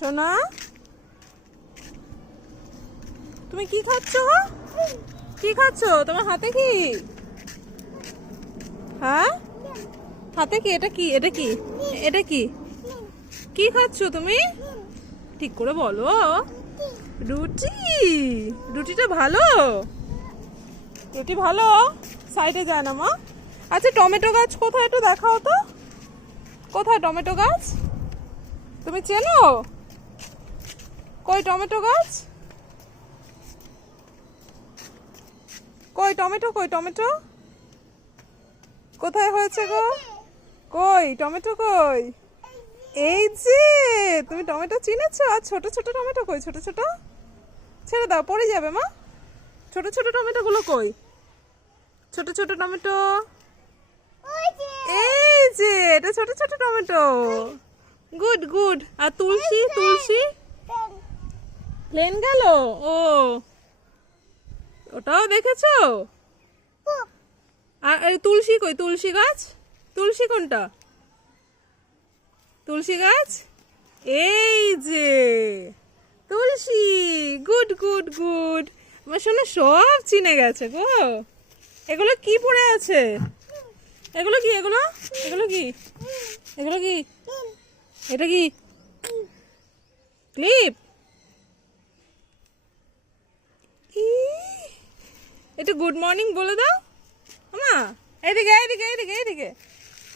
সোনা, তুমি কি খাচ্ছ? কি খাচ্ছ? তোমার হাতে কি? হ্যাঁ, হাতে কি? এটা কি? এটা কি? এটা কি? কি খাচ্ছ তুমি? ঠিক করে বলো। রুটি। রুটিটা ভালো? রুটি ভালো? সাইডে যায় না মা। আচ্ছা, টমেটো গাছ কোথায় একটু দেখাও তো। কোথায় টমেটো গাছ? তুমি চেনো? কই টমেটো গাছ? কই টমেটো? কই টমেটো? কোথায় হয়েছে গো? কই টমেটো কই? এই যে, তুমি টমেটো চিনেছো? আর ছোট ছোট টমেটো কই? ছোট ছোট ছেড়ে দাও, পড়ে যাবে মা। ছোট ছোট টমেটো গুলো কই? ছোট ছোট টমেটো। এই যে, এটা ছোট ছোট টমেটো। Good good. আর তুলসী? তুলসী প্লেন গেল। ও, ওটাও দেখেছো? আর এই তুলসী কই? তুলসী গাছ? তুলসী কোনটা? তুলসী গাছ এই যে, তুলসী। Good good good. আমার শোনো সব চিনে গেছে গো। এগুলো কি পড়ে আছে? এগুলো কি? এগুলো এগুলো কি? এগুলো কি? এটা কি? ক্লিপ? একটু গুড মর্নিং বলে দাও আমা। এইদিকে এইদিকে এইদিকে এইদিকে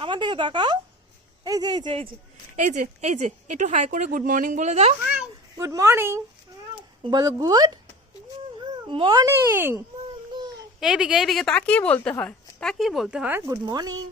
আমার দিকে তাকাও। এই যে এই যে এই যে এই যে এই যে একটু হাই করে গুড মর্নিং বলে দাও। গুড মর্নিং বলো। Good morning. এইদিকে এইদিকে তাকিয়ে বলতে হয়, তাকিয়ে বলতে হয় গুড মর্নিং।